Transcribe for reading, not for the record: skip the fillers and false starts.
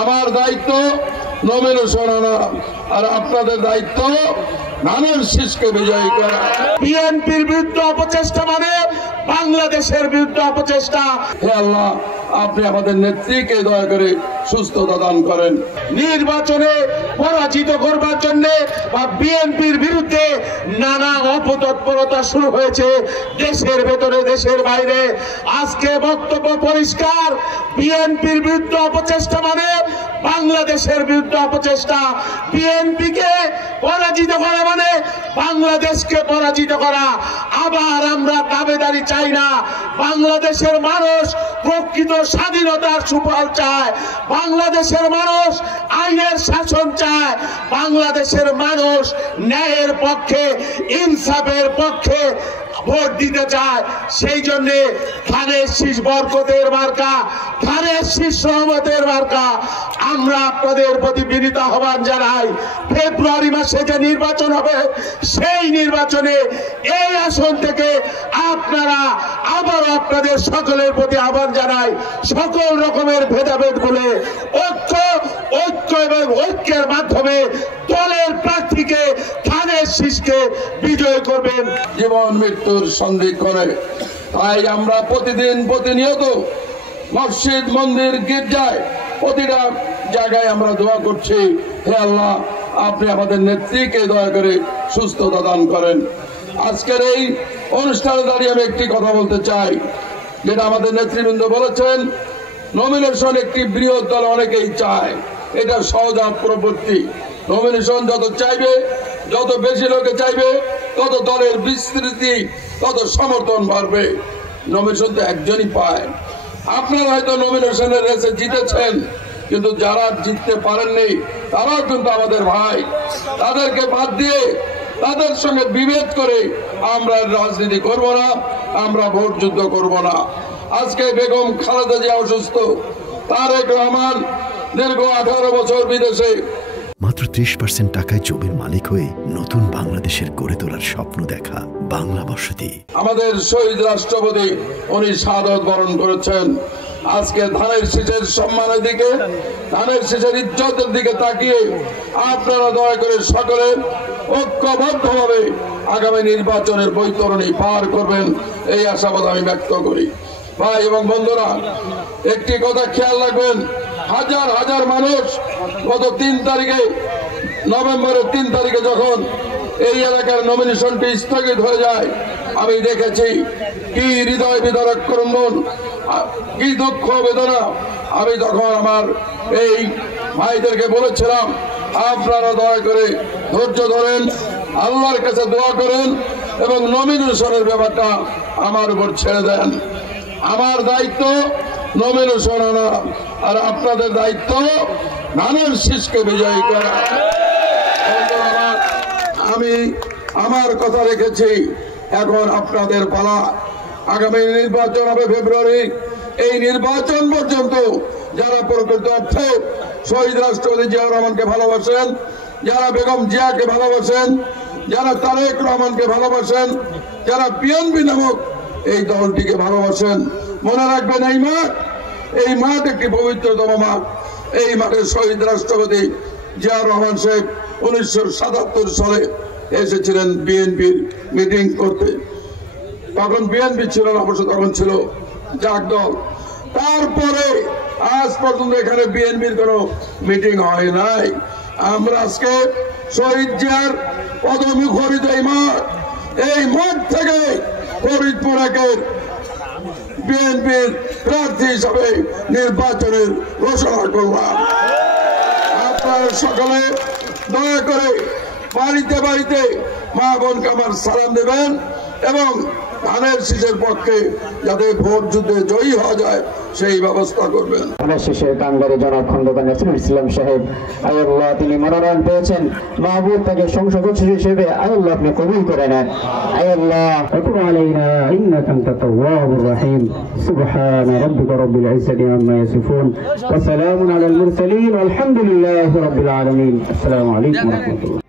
আমার দায়িত্ব নমিনেশন আনা, আর আপনাদের দায়িত্ব ধানের শীষকে বিজয়ী করা। বিএনপির বিরুদ্ধে অপচেষ্টা মানে বাংলাদেশের বিরুদ্ধে অপচেষ্টা। হে আল্লাহ, আপনি আমাদের নেত্রীকে দয়া করে সুস্থতা দান করেন। নির্বাচনে পরাজিত করবার জন্য বা বিএনপির বিরুদ্ধে নানা অপতৎপরতা শুরু হয়েছে দেশের ভেতরে দেশের বাইরে। আজকে বক্তব্য পরিষ্কার, বিএনপির বিরুদ্ধে অপচেষ্টা মানে বাংলাদেশের বিরুদ্ধে অপচেষ্টা। বিএনপিকে পরাজিত করা মানে বাংলাদেশকে পরাজিত করা। আবার আমরা দাবেদারি চাই না। বাংলাদেশের মানুষ প্রকৃত স্বাধীনতার সুফল চায়, বাংলাদেশের মানুষ আইনের শাসন চায়, বাংলাদেশের মানুষ ন্যায়ের পক্ষে, ইনসাফের পক্ষে ভোট দিতে চায়। সেই জন্য ধানের শীষ বরকতের মার্কা, ধানের শীষ সহমতের মার্কা। আমরা আপনাদের প্রতি বিনীত আহ্বান জানাই, ফেব্রুয়ারি মাসে যে নির্বাচন হবে সেই নির্বাচনে এই আসন থেকে আপনারা আবার আপনাদের সকলের প্রতি আহ্বান জানাই, সকল রকমের ভেদাভেদ বলে ঐক্য এবং ঐক্যের মাধ্যমে দলের প্রার্থীকে ধানের শীষকে বিজয় করবেন। জীবন মৃত্যুর সন্ধিক্ষণে তাই আমরা প্রতিদিন প্রতিনিয়ত মসজিদ, মন্দির, গির্জায় প্রতিটা জায়গায় আমরা দোয়া করছি, হে আল্লাহ, আপনি আমাদের নেত্রীকে দয়া করে সুস্থতা দান করেন। আজকের এই অনুষ্ঠানে দাঁড়িয়ে আমি একটি কথা বলতে চাই, যেটা আমাদের নেতৃবৃন্দ বলেছেন, নমিনেশন একটি বৃহৎ দল অনেকেই চায়, এটা সহজাত প্রবৃত্তি। নমিনেশন যত চাইবে, যত বেশি লোকে চাইবে, তত দলের বিস্তৃতি, তত সমর্থন বাড়বে। নমিনেশন তো একজনই পায়। আপনারা হয়তো নমিনেশনের রেসে জিতেছেন, কিন্তু যারা জিততে পারেননি তারাও কিন্তু আমাদের ভাই। তাদেরকে বাদ দিয়ে, তাদের সঙ্গে বিভেদ করে আমরা রাজনীতি করব না, আমরা ভোট যুদ্ধ করব না। আজকে বেগম খালেদা জিয়া অসুস্থ, তারেক রহমান দীর্ঘ 18 বছর বিদেশে। মাত্র 30% টাকায় জমির মালিক হয়ে নতুন বাংলাদেশের গড়ে তোলার স্বপ্ন দেখা বাংলা বসতি। আমাদের শহীদ রাষ্ট্রপতি উনি শাহাদত বরণ করেছেন। আজকে ধানের শীষের সম্মানের দিকে, ধানের শীষের ইজ্জতের দিকে তাকিয়ে আপনারা দয়া করে সকলে ঐক্যবদ্ধভাবে আগামী নির্বাচনের বৈতরণী পার করবেন, এই আশাবাদ আমি ব্যক্ত করি। ভাই এবং বন্ধুরা, একটি কথা খেয়াল রাখবেন, হাজার হাজার মানুষ গত 3 তারিখে, নভেম্বরের 3 তারিখে যখন এই এলাকার নমিনেশনটি স্থগিত হয়ে যায়, আমি দেখেছি কি হৃদয় বিদারক ক্রন্দন, কি দুঃখ বেদনা। আমি তখন আমার এই ভাইদেরকে বলেছিলাম, আপনারা দয়া করে ধৈর্য ধরেন, আল্লাহর কাছে দোয়া করেন এবং নমিনেশনের ব্যাপারটা আমার উপর ছেড়ে দেন। আমার দায়িত্ব নমিনেশন আনা, আর আপনাদের দায়িত্ব ধানের শীষকে বিজয়ী করা। আমি আমার কথা রেখেছি, এখন আপনাদের পালা। আগামী নির্বাচন হবে ফেব্রুয়ারি। এই নির্বাচন পর্যন্ত যারা প্রকৃত অর্থে শহীদ রাষ্ট্রপতি জিয়াউর রহমানকে ভালোবাসেন, যারা বেগম জিয়াকে ভালোবাসেন, যারা তারেক রহমানকে ভালোবাসেন, যারা বিএনপি নামক এই দলটিকে ভালোবাসেন, মনে রাখবেন এই মাঠ একটি পবিত্রতম মাঠ। এই মাঠে শহীদ রাষ্ট্রপতি জিয়াউর রহমান সাহেব 1977 সালে এসেছিলেন বিএনপির মিটিং করতে। তখন বিএনপি ছিল না, অবশ্য তখন ছিল জাগ দল। তারপরে আজ পর্যন্ত এখানে বিএনপির কোন মিটিং হয় নাই। আমরা আজকে শহীদ জিয়ার পদমুখরিত এই মাঠ থেকে ফরিদপুর একের বিএনপির প্রার্থী হিসাবে নির্বাচনের ঘোষণা করলাম। আপনারা সকলে দয়া করে বাড়িতে বাড়িতে মা বোনকে আমার সালাম দেবেন এবং ধানের শীষের পক্ষে যাতে ভোট যুদ্ধে জয়ী হওয়া যায় সেই ব্যবস্থা করবেন। ধানের শীষের কান্ডারি জনাব খন্দকার নসরুল ইসলাম সাহেব, আল্লাহ তিনি মনোনয়ন পেয়েছেন, মাহবুব তাকে সংসদ সদস্য হিসেবে আল্লাহ আপনি কবুল করে নেন। আল্লাহ ওয়াতুব আলাইনা ইন্নাকা আনতাত তাওয়াবুর রহিম। সুবহানা রাব্বিকা রাব্বিল ইজ্জাতি আম্মা ইয়াসিফুন ওয়া সালামুন আলাল মুরসালিন ওয়ালহামদুলিল্লাহি রাব্বিল আলামিন। আসসালামু আলাইকুম ওয়া রাহমাতুল্লাহ।